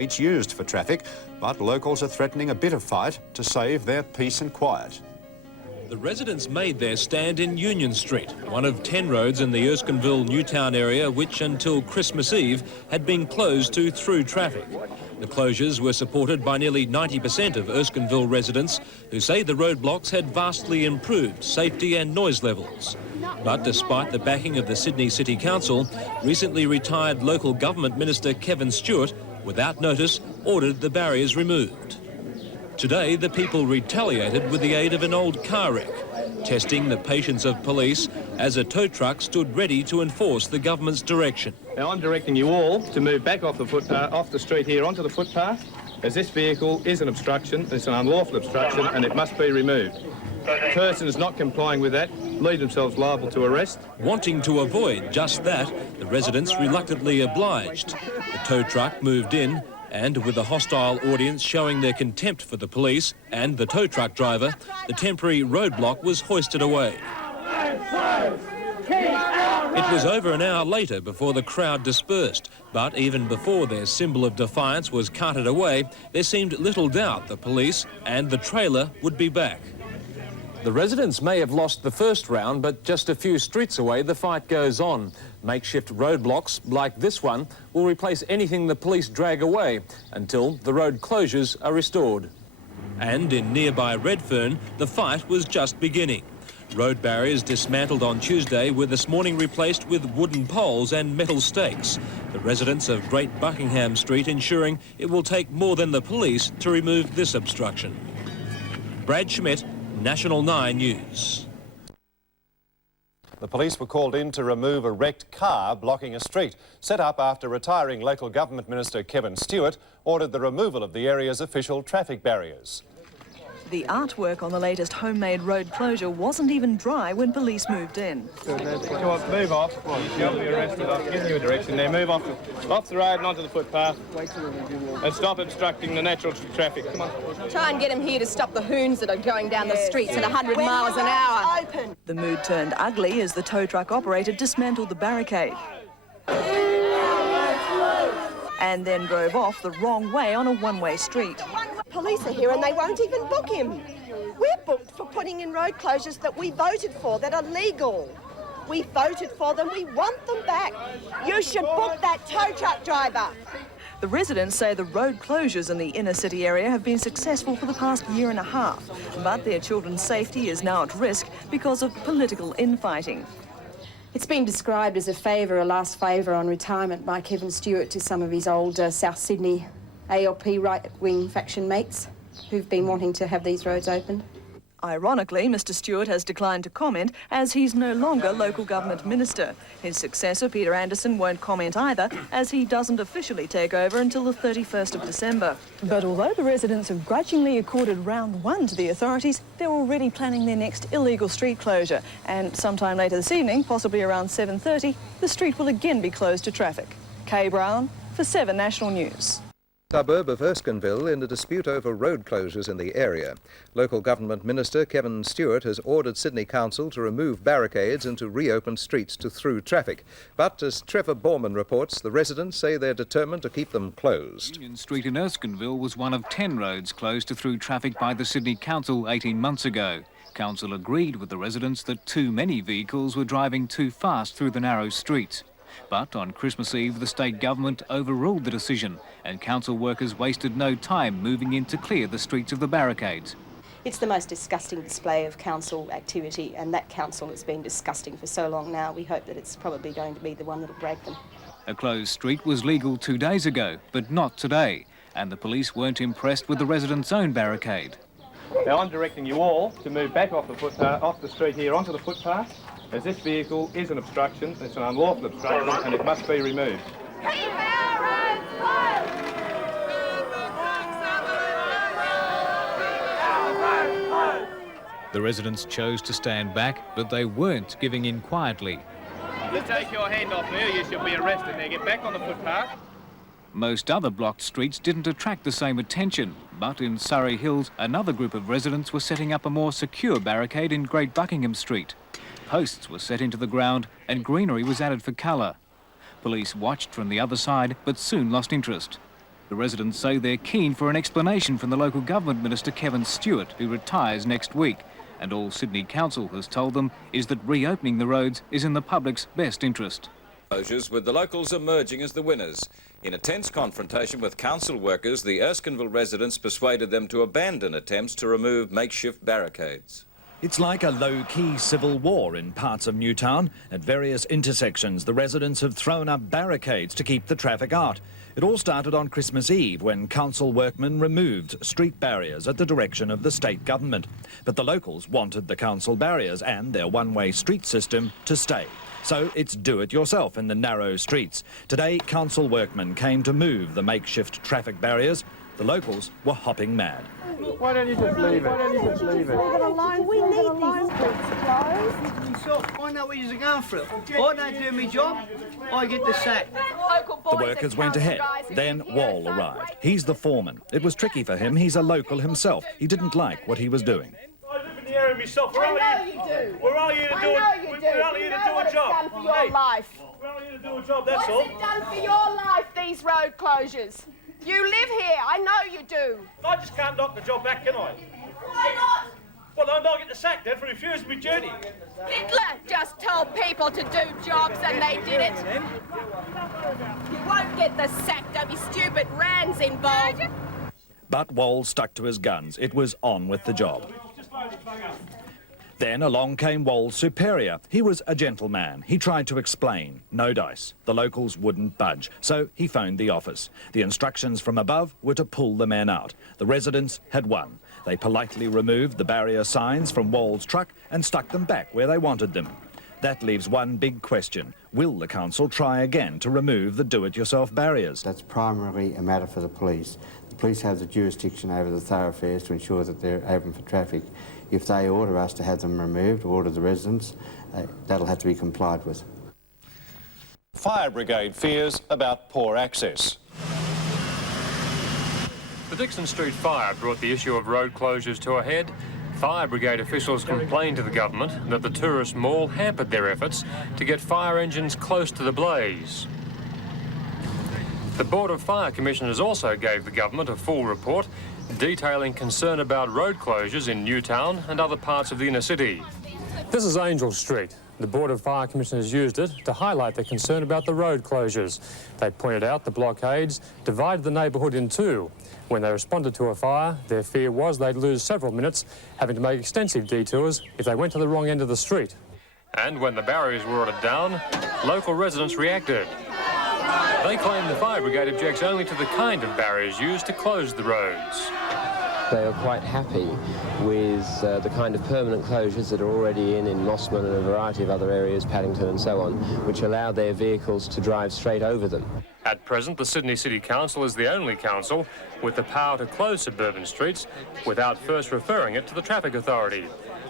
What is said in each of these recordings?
It's used for traffic, but locals are threatening a bit of fight to save their peace and quiet. The residents made their stand in Union Street, one of 10 roads in the Erskineville Newtown area which until Christmas Eve had been closed to through traffic. The closures were supported by nearly 90% of Erskineville residents who say the roadblocks had vastly improved safety and noise levels. But despite the backing of the Sydney City Council, recently retired local government minister Kevin Stewart, without notice, ordered the barriers removed. Today, the people retaliated with the aid of an old car wreck, testing the patience of police as a tow truck stood ready to enforce the government's direction. Now, I'm directing you all to move back off the street here onto the footpath, as this vehicle is an obstruction, it's an unlawful obstruction, and it must be removed. Persons not complying with that leave themselves liable to arrest. Wanting to avoid just that, the residents reluctantly obliged. The tow truck moved in, and with the hostile audience showing their contempt for the police and the tow truck driver, the temporary roadblock was hoisted away. It was over an hour later before the crowd dispersed, but even before their symbol of defiance was carted away, there seemed little doubt the police and the trailer would be back. The residents may have lost the first round, but just a few streets away, the fight goes on. Makeshift roadblocks like this one will replace anything the police drag away until the road closures are restored. And in nearby Redfern, the fight was just beginning. Road barriers dismantled on Tuesday were this morning replaced with wooden poles and metal stakes. The residents of Great Buckingham Street ensuring it will take more than the police to remove this obstruction. Brad Schmidt, National 9 News. The police were called in to remove a wrecked car blocking a street, set up after retiring local government minister Kevin Stewart ordered the removal of the area's official traffic barriers. The artwork on the latest homemade road closure wasn't even dry when police moved in. Come on, move off. You'll be arrested. I'll give you a direction there. Move off the road and onto the footpath. And stop obstructing the natural traffic. Come on. Try and get him here to stop the hoons that are going down the streets at 100 miles an hour. The mood turned ugly as the tow truck operator dismantled the barricade and then drove off the wrong way on a one-way street. Police are here and they won't even book him. We're booked for putting in road closures that we voted for, that are legal. We voted for them, we want them back. You should book that tow truck driver. The residents say the road closures in the inner city area have been successful for the past year and a half, but their children's safety is now at risk because of political infighting. It's been described as a last favour on retirement by Kevin Stewart to some of his old South Sydney ALP right-wing faction mates who've been wanting to have these roads opened. Ironically, Mr Stewart has declined to comment as he's no longer local government minister. His successor, Peter Anderson, won't comment either as he doesn't officially take over until the 31st of December. But although the residents have grudgingly accorded round one to the authorities, they're already planning their next illegal street closure. And sometime later this evening, possibly around 7:30, the street will again be closed to traffic. Kay Brown for 7 National News. Suburb of Erskineville in a dispute over road closures in the area. Local government minister Kevin Stewart has ordered Sydney Council to remove barricades and to reopen streets to through traffic. But as Trevor Borman reports, the residents say they're determined to keep them closed. Union Street in Erskineville was one of 10 roads closed to through traffic by the Sydney Council 18 months ago. Council agreed with the residents that too many vehicles were driving too fast through the narrow streets. But on Christmas Eve, the state government overruled the decision and council workers wasted no time moving in to clear the streets of the barricades. It's the most disgusting display of council activity, and that council has been disgusting for so long now. We hope that it's probably going to be the one that'll break them. A closed street was legal 2 days ago, but not today, and the police weren't impressed with the residents' own barricade. Now, I'm directing you all to move back off the street here onto the footpath, as this vehicle is an obstruction, it's an unlawful obstruction, and it must be removed. Keep our roads closed! The residents chose to stand back, but they weren't giving in quietly. You take your hand off me, you should be arrested. Now get back on the footpath. Most other blocked streets didn't attract the same attention, but in Surrey Hills, another group of residents were setting up a more secure barricade in Great Buckingham Street. Posts were set into the ground and greenery was added for colour. Police watched from the other side, but soon lost interest. The residents say they're keen for an explanation from the local government minister Kevin Stewart, who retires next week. And all Sydney Council has told them is that reopening the roads is in the public's best interest. Closures, with the locals emerging as the winners. In a tense confrontation with council workers, the Erskineville residents persuaded them to abandon attempts to remove makeshift barricades. It's like a low-key civil war in parts of Newtown. At various intersections, the residents have thrown up barricades to keep the traffic out. It all started on Christmas Eve when council workmen removed street barriers at the direction of the state government. But the locals wanted the council barriers and their one-way street system to stay. So it's do-it-yourself in the narrow streets. Today, council workmen came to move the makeshift traffic barriers. The locals were hopping mad. Why don't you just leave it? Why don't you just leave it? Leave it alone. We need these streets closed. I know what you're going through. I don't do my job, I get the sack. The workers went ahead. Then Wall arrived. He's the foreman. It was tricky for him. He's a local himself. He didn't like what he was doing. I live in the area myself. I know you do. We're all here to do it. We're all here to do a job. Done for your life. We're all here to do a job, that's all. What's it done for your life, these road closures? You live here, I know you do. I just can't knock the job back, can I? Why not? Well, I'll get the sack then for refusing my journey. Hitler just told people to do jobs and they did it. You won't get the sack, don't be stupid. Rand's involved. But Wall stuck to his guns. It was on with the job. Then along came Wall's superior. He was a gentleman. He tried to explain. No dice. The locals wouldn't budge. So he phoned the office. The instructions from above were to pull the men out. The residents had won. They politely removed the barrier signs from Wall's truck and stuck them back where they wanted them. That leaves one big question. Will the council try again to remove the do-it-yourself barriers? That's primarily a matter for the police. The police have the jurisdiction over the thoroughfares to ensure that they're open for traffic. If they order us to have them removed, or order the residents, that'll have to be complied with. Fire brigade fears about poor access. The Dixon Street fire brought the issue of road closures to a head. Fire brigade officials complained to the government that the tourist mall hampered their efforts to get fire engines close to the blaze. The Board of Fire Commissioners also gave the government a full report detailing concern about road closures in Newtown and other parts of the inner city. This is Angel Street. The Board of Fire Commissioners used it to highlight their concern about the road closures. They pointed out the blockades divided the neighbourhood in two. When they responded to a fire, their fear was they'd lose several minutes, having to make extensive detours if they went to the wrong end of the street. And when the barriers were ordered down, local residents reacted. They claim the fire brigade objects only to the kind of barriers used to close the roads. They are quite happy with the kind of permanent closures that are already in Mossman and a variety of other areas, Paddington and so on, which allow their vehicles to drive straight over them. At present, the Sydney City Council is the only council with the power to close suburban streets without first referring it to the traffic authority.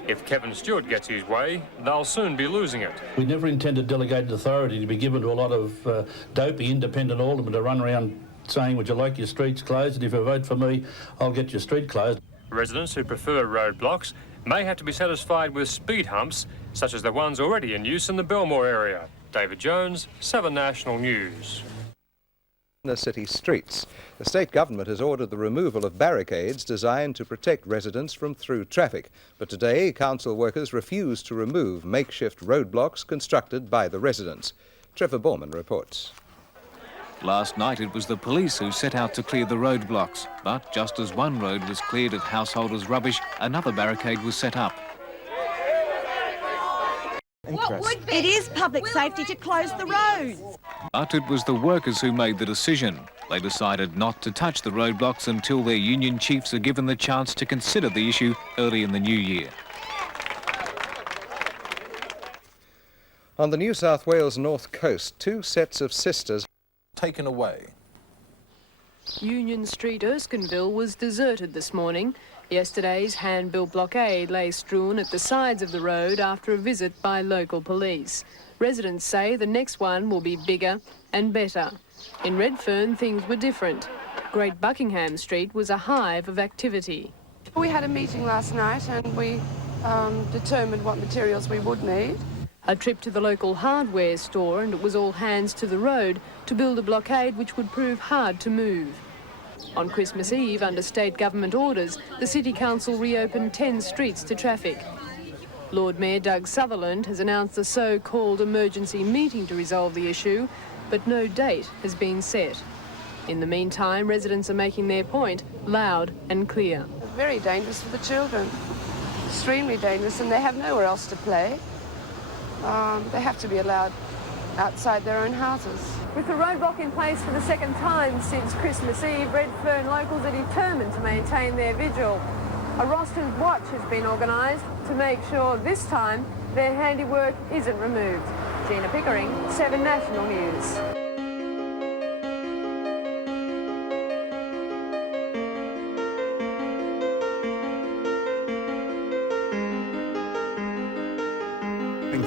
If Kevin Stewart gets his way, they'll soon be losing it. We never intended delegated authority to be given to a lot of dopey independent aldermen to run around saying, would you like your streets closed, and if you vote for me, I'll get your street closed. Residents who prefer roadblocks may have to be satisfied with speed humps, such as the ones already in use in the Belmore area. David Jones, 7 National News. The city streets. The state government has ordered the removal of barricades designed to protect residents from through traffic. But today, council workers refused to remove makeshift roadblocks constructed by the residents. Trevor Borman reports. Last night it was the police who set out to clear the roadblocks, but just as one road was cleared of householders' rubbish, another barricade was set up. It is public safety to close the roads. But it was the workers who made the decision. They decided not to touch the roadblocks until their union chiefs are given the chance to consider the issue early in the new year. On the New South Wales North Coast, 2 sets of sisters taken away. Union Street, Erskineville, was deserted this morning. Yesterday's hand-built blockade lay strewn at the sides of the road after a visit by local police. Residents say the next one will be bigger and better. In Redfern, things were different. Great Buckingham Street was a hive of activity. We had a meeting last night and we determined what materials we would need. A trip to the local hardware store, and it was all hands to the road to build a blockade which would prove hard to move. On Christmas Eve, under state government orders, the City Council reopened 10 streets to traffic. Lord Mayor Doug Sutherland has announced a so-called emergency meeting to resolve the issue, but no date has been set. In the meantime, residents are making their point loud and clear. It's very dangerous for the children, extremely dangerous, and they have nowhere else to play. They have to be allowed outside their own houses. With the roadblock in place for the second time since Christmas Eve, Redfern locals are determined to maintain their vigil. A rostered watch has been organised to make sure this time their handiwork isn't removed. Gina Pickering, 7 National News.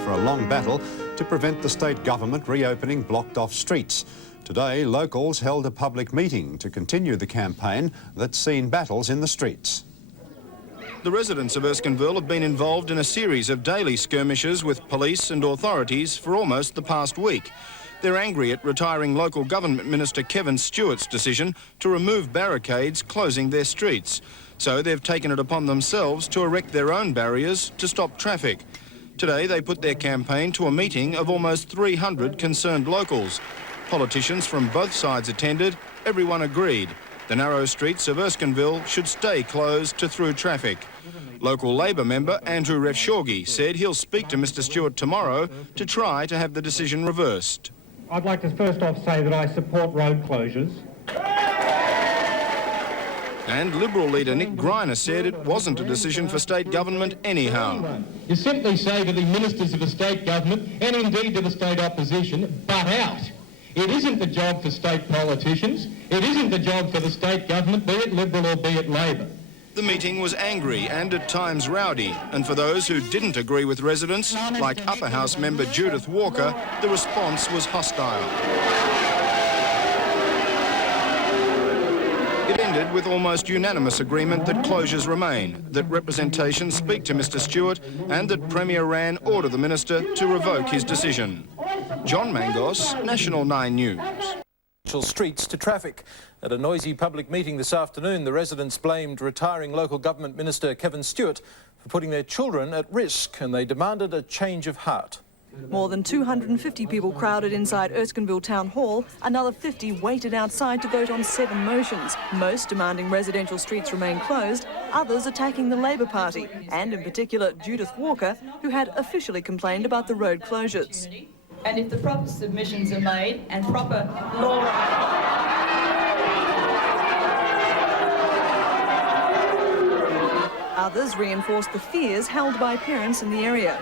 For a long battle to prevent the state government reopening blocked-off streets. Today, locals held a public meeting to continue the campaign that's seen battles in the streets. The residents of Erskineville have been involved in a series of daily skirmishes with police and authorities for almost the past week. They're angry at retiring local government minister Kevin Stewart's decision to remove barricades closing their streets. So they've taken it upon themselves to erect their own barriers to stop traffic. Today they put their campaign to a meeting of almost 300 concerned locals. Politicians from both sides attended. Everyone agreed the narrow streets of Erskineville should stay closed to through traffic. Local Labor member Andrew Refshorgi said he'll speak to Mr Stewart tomorrow to try to have the decision reversed. I'd like to first off say that I support road closures. And Liberal leader Nick Greiner said it wasn't a decision for state government anyhow. You simply say to the ministers of the state government, and indeed to the state opposition, butt out. It isn't the job for state politicians. It isn't the job for the state government, be it Liberal or be it Labor. The meeting was angry and at times rowdy, and for those who didn't agree with residents, like Upper House member Judith Walker, the response was hostile. It ended with almost unanimous agreement that closures remain, that representation speak to Mr Stewart, and that Premier Rann order the minister to revoke his decision. John Mangos, National 9 News. Streets to traffic. At a noisy public meeting this afternoon, the residents blamed retiring local government minister Kevin Stewart for putting their children at risk, and they demanded a change of heart. More than 250 people crowded inside Erskineville Town Hall. Another 50 waited outside to vote on 7 motions, most demanding residential streets remain closed, others attacking the Labor Party, and in particular Judith Walker, who had officially complained about the road closures. And if the proper submissions are made and proper law... Others reinforced the fears held by parents in the area.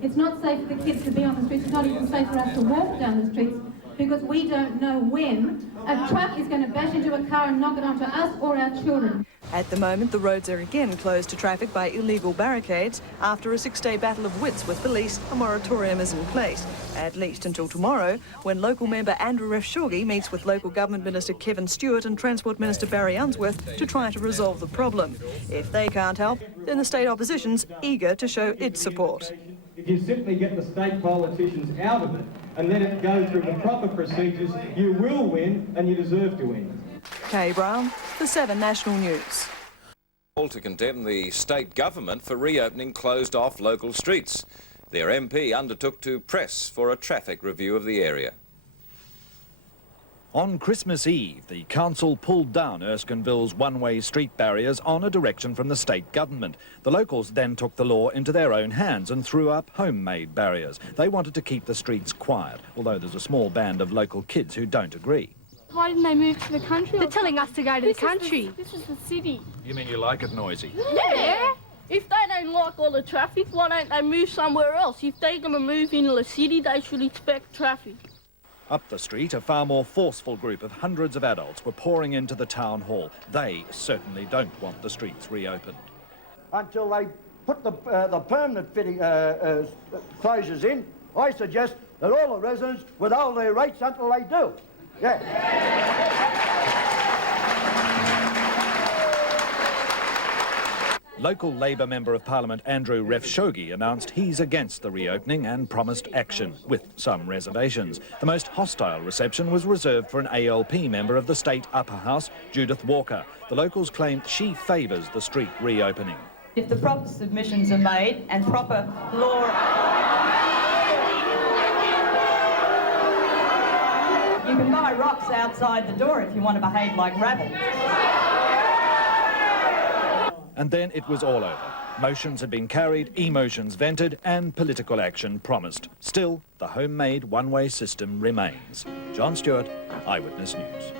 It's not safe for the kids to be on the streets. It's not even safe for us to walk down the streets because we don't know when a truck is going to bash into a car and knock it onto us or our children. At the moment, the roads are again closed to traffic by illegal barricades. After a 6-day battle of wits with police, a moratorium is in place, at least until tomorrow, when local member Andrew Refshorgi meets with local government minister Kevin Stewart and Transport Minister Barry Unsworth to try to resolve the problem. If they can't help, then the state opposition's eager to show its support. If you simply get the state politicians out of it and let it go through the proper procedures, you will win and you deserve to win. Kay Brown, the 7 National News. All to condemn the state government for reopening closed-off local streets. Their MP undertook to press for a traffic review of the area. On Christmas Eve, the council pulled down Erskineville's one-way street barriers on a direction from the state government. The locals then took the law into their own hands and threw up homemade barriers. They wanted to keep the streets quiet, although there's a small band of local kids who don't agree. Why didn't they move to the country? They're telling us to go to the country. This is the city. You mean you like it noisy? Yeah. If they don't like all the traffic, why don't they move somewhere else? If they're going to move into the city, they should expect traffic. Up the street, a far more forceful group of hundreds of adults were pouring into the town hall. They certainly don't want the streets reopened. Until they put the permanent closures in, I suggest that all the residents withhold their rates until they do. Yeah. Local Labor Member of Parliament Andrew Refshoghi announced he's against the reopening and promised action, with some reservations. The most hostile reception was reserved for an ALP member of the state upper house, Judith Walker. The locals claimed she favours the street reopening. If the proper submissions are made and proper law... You can buy rocks outside the door if you want to behave like rabble. And then it was all over. Motions had been carried, emotions vented, and political action promised. Still, the homemade one-way system remains. John Stewart, Eyewitness News.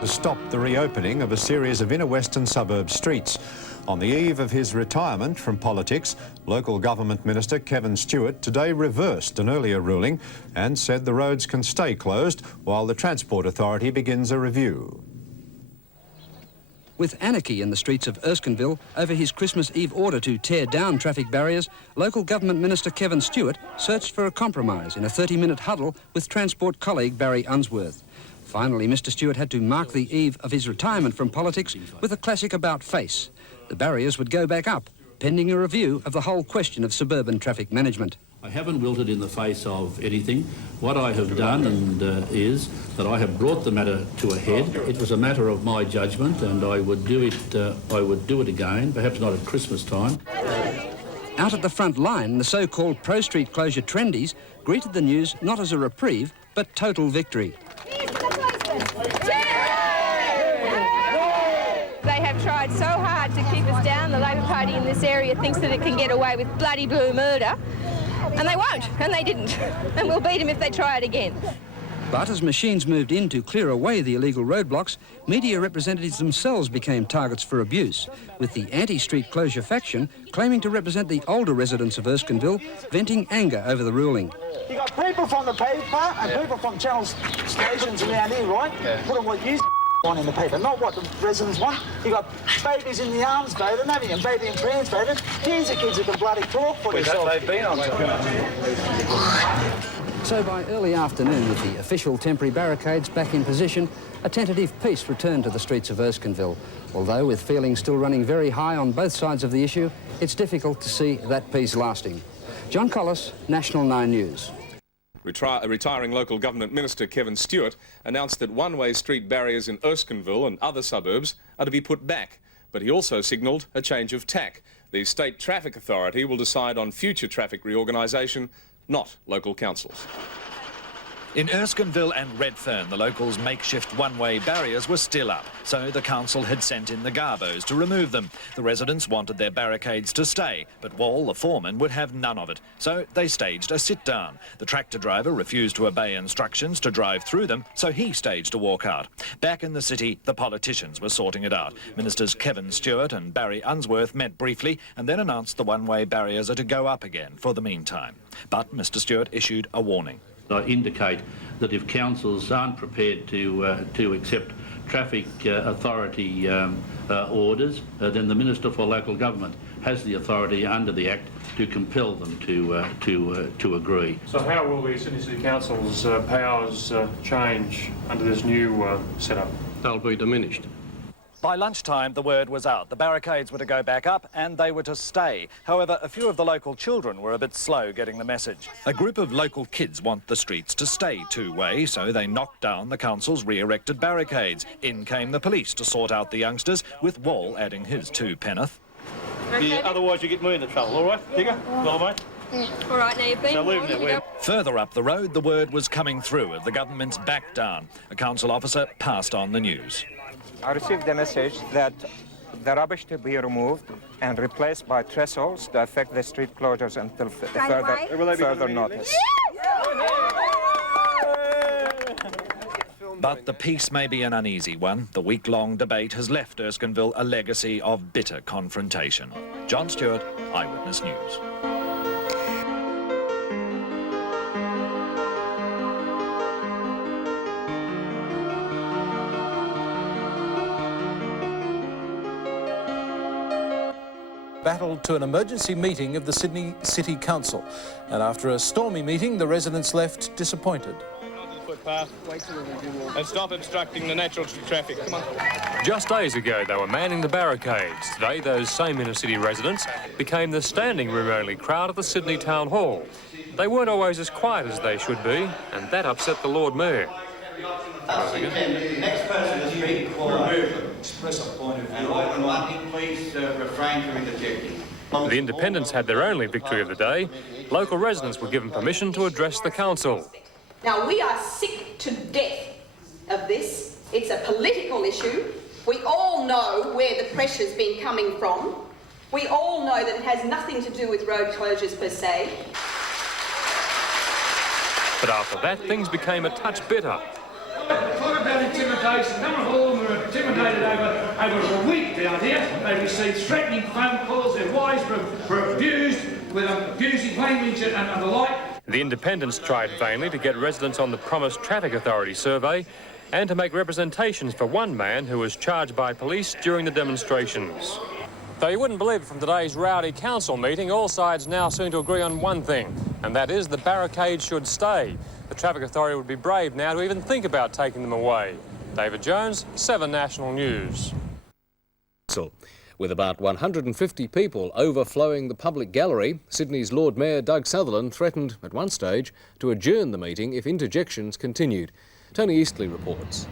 To stop the reopening of a series of inner western suburb streets. On the eve of his retirement from politics, local government minister Kevin Stewart today reversed an earlier ruling and said the roads can stay closed while the Transport Authority begins a review. With anarchy in the streets of Erskineville over his Christmas Eve order to tear down traffic barriers, local government minister Kevin Stewart searched for a compromise in a 30-minute huddle with Transport colleague Barry Unsworth. Finally, Mr Stewart had to mark the eve of his retirement from politics with a classic about-face. The barriers would go back up, pending a review of the whole question of suburban traffic management. I haven't wilted in the face of anything. What I have done is that I have brought the matter to a head. It was a matter of my judgment, and I would do it again, perhaps not at Christmas time. Out at the front line, the so-called pro-street closure trendies greeted the news not as a reprieve, but total victory. They have tried so hard to keep us down. The Labor Party in this area thinks that it can get away with bloody blue murder, and they won't, and they didn't. And we'll beat them if they try it again. But as machines moved in to clear away the illegal roadblocks, media representatives themselves became targets for abuse, with the anti-street closure faction claiming to represent the older residents of Erskineville, venting anger over the ruling. You got people from the paper and people from channel stations around here, right? Yeah. Put on what you want in the paper, not what the residents want. You got babies in the arms voting, haven't you? And baby and parents voting. Here's the kids who can bloody talk for themselves. They've been on So by early afternoon, with the official temporary barricades back in position, a tentative peace returned to the streets of Erskineville. Although with feelings still running very high on both sides of the issue, it's difficult to see that peace lasting. John Collis, National 9 News. Retiring local government minister Kevin Stewart announced that one-way street barriers in Erskineville and other suburbs are to be put back. But he also signalled a change of tack. The State Traffic Authority will decide on future traffic reorganisation, not local councils. In Erskineville and Redfern, the locals' makeshift one-way barriers were still up, so the council had sent in the Garbos to remove them. The residents wanted their barricades to stay, but Wall, the foreman, would have none of it, so they staged a sit-down. The tractor driver refused to obey instructions to drive through them, so he staged a walkout. Back in the city, the politicians were sorting it out. Ministers Kevin Stewart and Barry Unsworth met briefly and then announced the one-way barriers are to go up again for the meantime. But Mr Stewart issued a warning. I indicate that if councils aren't prepared to accept traffic authority orders, then the Minister for Local Government has the authority under the Act to compel them to agree. So how will the Sydney City Council's powers change under this new setup? They'll be diminished. By lunchtime, the word was out. The barricades were to go back up and they were to stay. However, a few of the local children were a bit slow getting the message. A group of local kids want the streets to stay two-way, so they knocked down the council's re-erected barricades. In came the police to sort out the youngsters, with Wall adding his 2 penneth. Yeah, otherwise you get me into trouble, all right, Digger? All right, mate? All right, now you've been warned. Further up the road, the word was coming through of the government's back down. A council officer passed on the news. I received the message that the rubbish to be removed and replaced by thresholds to affect the street closures until further notice. But the peace may be an uneasy one. The week-long debate has left Erskineville a legacy of bitter confrontation. John Stewart, Eyewitness News. battled to an emergency meeting of the Sydney City Council. And after a stormy meeting, the residents left disappointed. And stop obstructing the natural traffic. Come on. Just days ago, they were manning the barricades. Today, those same inner-city residents became the standing room only crowd at the Sydney Town Hall. They weren't always as quiet as they should be, and that upset the Lord Mayor. Next person to speak will express a point of view. Alderman Lundy, please refrain from interjecting. The Independents had their only victory of the day. Local residents were given permission to address the council. Now, we are sick to death of this. It's a political issue. We all know where the pressure's been coming from. We all know that it has nothing to do with road closures per se. But after that, things became a touch bitter. Talk about intimidation. None of all of them were intimidated over a week down here. They received threatening phone calls. Their wives were abused with abusing language and the like. The Independents tried vainly to get residents on the promised Traffic Authority survey and to make representations for one man who was charged by police during the demonstrations. Though you wouldn't believe it, from today's rowdy council meeting, all sides now seem to agree on one thing, and that is the barricades should stay. The Traffic Authority would be brave now to even think about taking them away. David Jones, 7 National News. With about 150 people overflowing the public gallery, Sydney's Lord Mayor Doug Sutherland threatened at one stage to adjourn the meeting if interjections continued. Tony Eastley reports.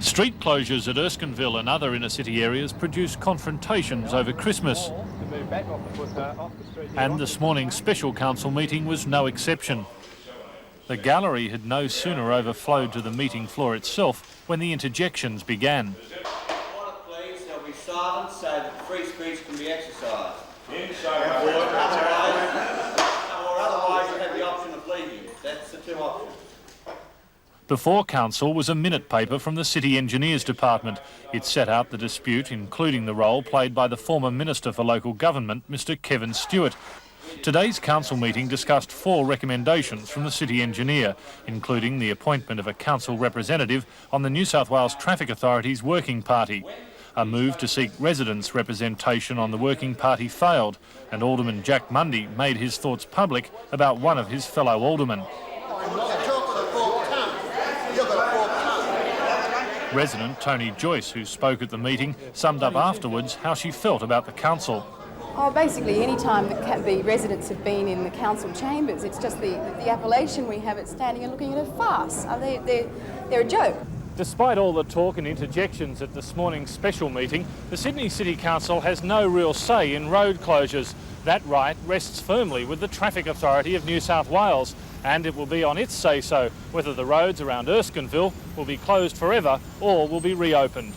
Street closures at Erskineville and other inner-city areas produced confrontations over Christmas. And this morning's special council meeting was no exception. The gallery had no sooner overflowed to the meeting floor itself when the interjections began. Silence so that free speech can be exercised. Or otherwise you have the option of leaving. That's the two options. Before council was a minute paper from the City Engineers Department. It set out the dispute, including the role played by the former Minister for Local Government, Mr Kevin Stewart. Today's council meeting discussed 4 recommendations from the City Engineer, including the appointment of a council representative on the New South Wales Traffic Authority's Working Party. A move to seek residents' representation on the Working Party failed, and Alderman Jack Mundy made his thoughts public about one of his fellow aldermen. Resident Tony Joyce, who spoke at the meeting, summed up afterwards how she felt about the council. Oh, basically, any time that the residents have been in the council chambers, it's just the appellation we have at standing and looking at a farce. They're a joke. Despite all the talk and interjections at this morning's special meeting, the Sydney City Council has no real say in road closures. That right rests firmly with the Traffic Authority of New South Wales, and it will be on its say-so whether the roads around Erskineville will be closed forever or will be reopened.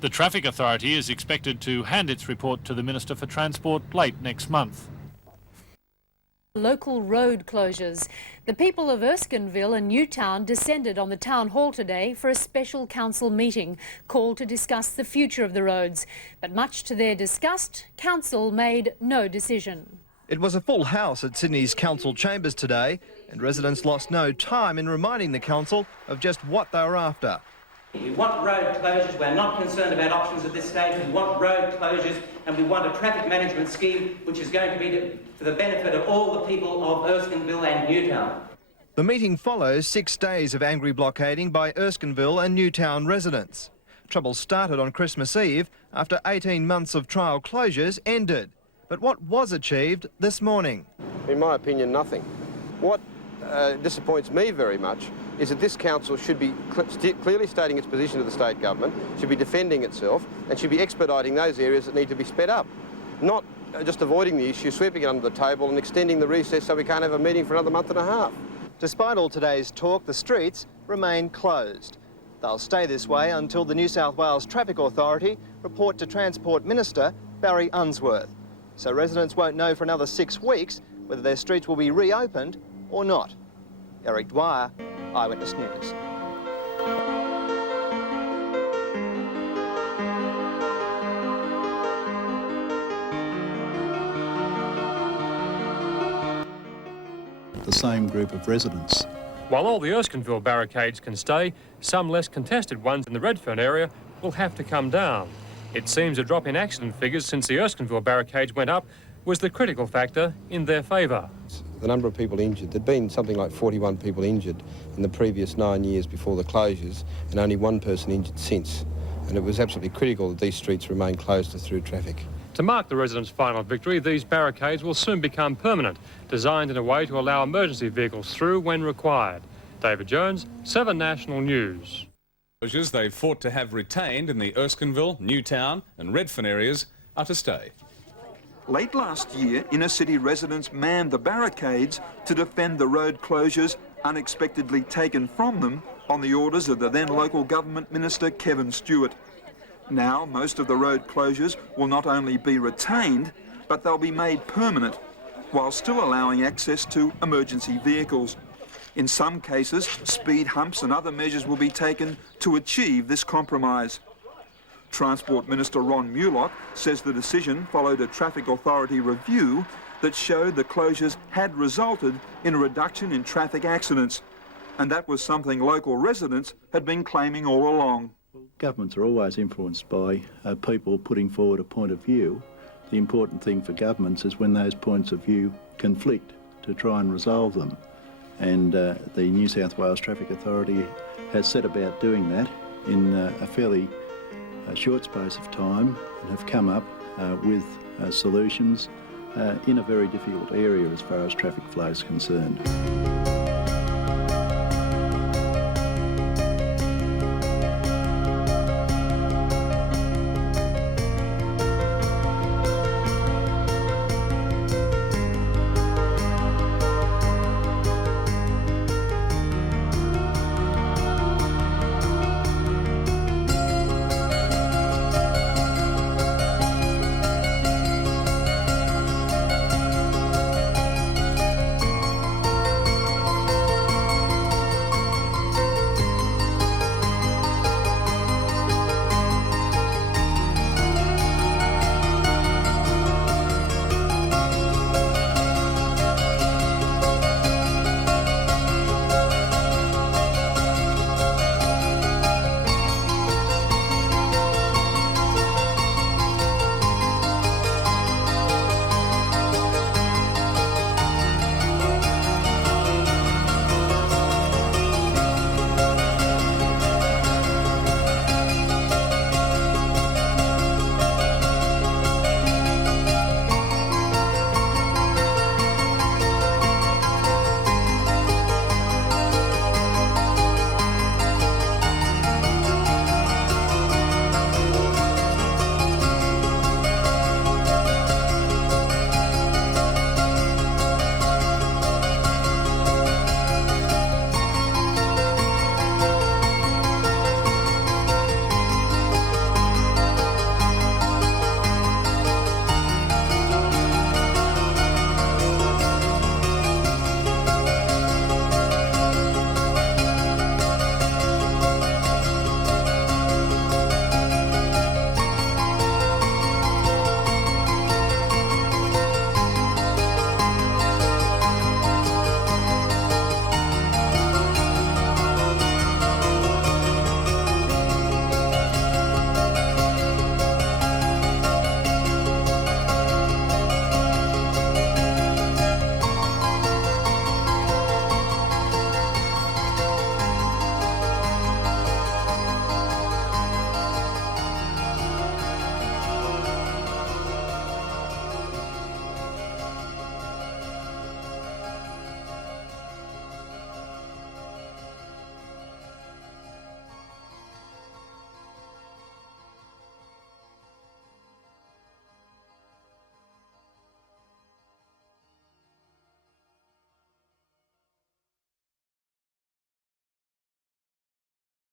The Traffic Authority is expected to hand its report to the Minister for Transport late next month. Local road closures. The people of Erskineville and Newtown descended on the town hall today for a special council meeting called to discuss the future of the roads. But much to their disgust, council made no decision. It was a full house at Sydney's council chambers today, and residents lost no time in reminding the council of just what they were after. We want road closures. We're not concerned about options at this stage. We want road closures, and we want a traffic management scheme which is going to be for the benefit of all the people of Erskineville and Newtown. The meeting follows 6 days of angry blockading by Erskineville and Newtown residents. Trouble started on Christmas Eve after 18 months of trial closures ended. But what was achieved this morning? In my opinion, nothing. What disappoints me very much is that this council should be clearly stating its position to the state government, should be defending itself, and should be expediting those areas that need to be sped up. Not just avoiding the issue, sweeping it under the table and extending the recess so we can't have a meeting for another month and a half. Despite all today's talk, the streets remain closed. They'll stay this way until the New South Wales Traffic Authority report to Transport Minister Barry Unsworth. So residents won't know for another 6 weeks whether their streets will be reopened or not. Eric Dwyer, Eyewitness News. The same group of residents. While all the Erskineville barricades can stay, some less contested ones in the Redfern area will have to come down. It seems a drop in accident figures since the Erskineville barricades went up was the critical factor in their favour. The number of people injured, there'd been something like 41 people injured in the previous 9 years before the closures, and only one person injured since. And it was absolutely critical that these streets remain closed to through traffic. To mark the residents' final victory, these barricades will soon become permanent, designed in a way to allow emergency vehicles through when required. David Jones, 7 National News. Closures they fought to have retained in the Erskineville, Newtown and Redfern areas are to stay. Late last year, inner city residents manned the barricades to defend the road closures unexpectedly taken from them on the orders of the then local government minister Kevin Stewart. Now, most of the road closures will not only be retained, but they'll be made permanent, while still allowing access to emergency vehicles. In some cases, speed humps and other measures will be taken to achieve this compromise. Transport Minister Ron Mulock says the decision followed a traffic authority review that showed the closures had resulted in a reduction in traffic accidents, and that was something local residents had been claiming all along. Governments are always influenced by people putting forward a point of view. The important thing for governments is when those points of view conflict, to try and resolve them. And the New South Wales Traffic Authority has set about doing that in a fairly short space of time, and have come up with solutions in a very difficult area as far as traffic flow is concerned.